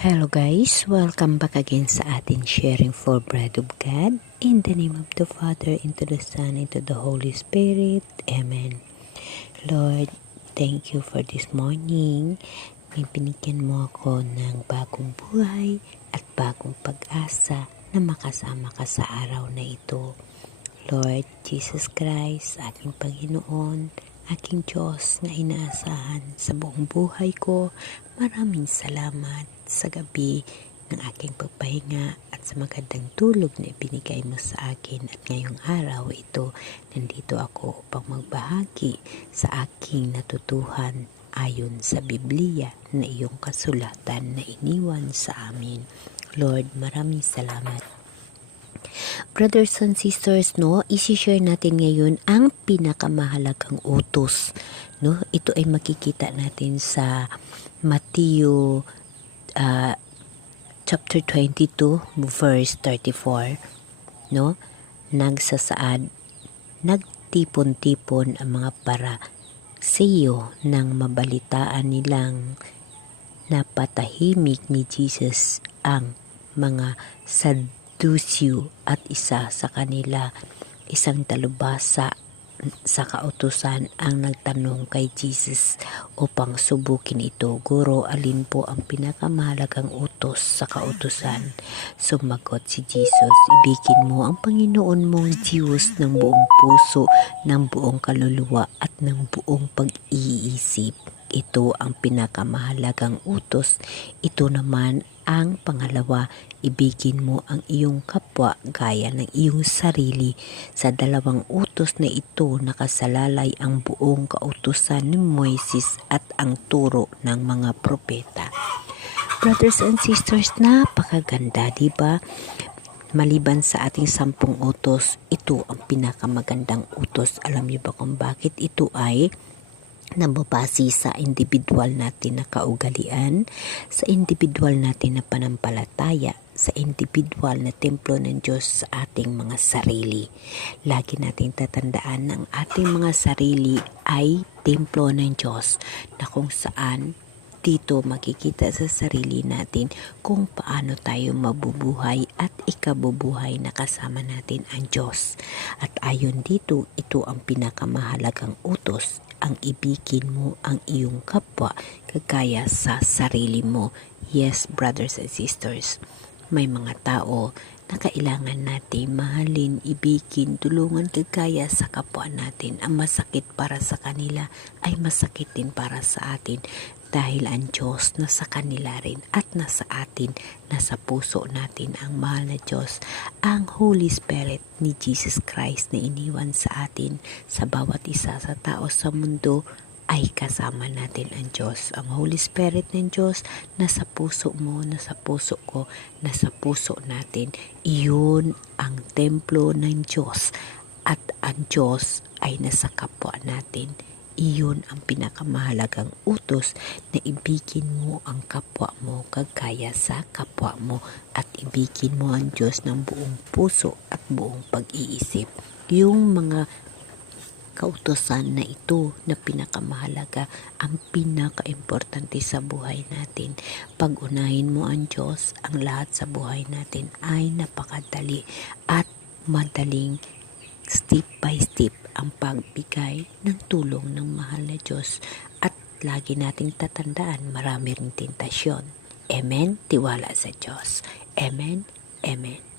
Hello guys, welcome back again sa atin sharing for bread of God. In the name of the Father, into the Son, into the Holy Spirit. Amen. Lord, thank you for this morning. May binigyan mo ako ng bagong buhay at bagong pag-asa na makasama ka sa araw na ito. Lord Jesus Christ, aking Panginoon, aking Diyos na inaasahan sa buong buhay ko, maraming salamat sa gabi ng aking pagpahinga at sa magandang tulog na ibinigay mo sa akin. At ngayong araw ito, nandito ako upang magbahagi sa aking natutuhan ayon sa Biblia na iyong kasulatan na iniwan sa amin. Lord, maraming salamat. Brothers and sisters, isi-share natin ngayon ang pinakamahalagang utos. Ito ay makikita natin sa Matthew chapter 22 verse 34. Nagtipon-tipon ang mga Parisiyo nang mabalitaan nilang napatahimik ni Jesus ang mga Sadduceo at isa sa kanila, isang talubhasa sa kautusan, ang nagtanong kay Jesus upang subukin ito, "Guro, alin po ang pinakamahalagang utos sa kautusan?" Sumagot si Jesus, "Ibigin mo ang Panginoon mong Diyos ng buong puso, ng buong kaluluwa at ng buong pag-iisip. Ito ang pinakamahalagang utos. Ito naman ang pangalawa, ibigin mo ang iyong kapwa gaya ng iyong sarili. Sa dalawang utos na ito nakasalalay ang buong kautusan ni Moises at ang turo ng mga propeta." Brothers and sisters, napakaganda, diba? Maliban sa ating 10 utos, ito ang pinakamagandang utos. Alam niyo ba kung bakit? Ito ay nababase sa individual natin na kaugalian, sa individual natin na panampalataya, sa individual na templo ng Diyos sa ating mga sarili. Lagi nating tatandaan na ang ating mga sarili ay templo ng Diyos, na kung saan dito makikita sa sarili natin kung paano tayo mabubuhay at ikabubuhay na kasama natin ang Diyos. At ayon dito, ito ang pinakamahalagang utos, ang ibigin mo ang iyong kapwa kagaya sa sarili mo. Yes, brothers and sisters, may mga tao na kailangan natin mahalin, ibigin, tulungan kagaya sa kapwa natin. Ang masakit para sa kanila ay masakit din para sa atin, dahil ang Diyos nasa kanila rin at nasa atin, nasa puso natin ang mahal na Diyos, ang Holy Spirit ni Jesus Christ na iniwan sa atin. Sa bawat isa sa tao sa mundo ay kasama natin ang Diyos. Ang Holy Spirit ng Diyos nasa puso mo, nasa puso ko, nasa puso natin. Iyon ang templo ng Diyos, at ang Diyos ay nasa kapwa natin. Iyon ang pinakamahalagang utos, na ibigin mo ang kapwa mo kagaya sa kapwa mo, at ibigin mo ang Diyos ng buong puso at buong pag-iisip. Yung mga kautusan na ito na pinakamahalaga, ang pinaka-importante sa buhay natin. Pag unahin mo ang Diyos, ang lahat sa buhay natin ay napakadali at madaling step by step ang pagbigay ng tulong ng mahal na Diyos. At lagi nating tatandaan, marami ring tentasyon. Amen? Tiwala sa Diyos. Amen? Amen.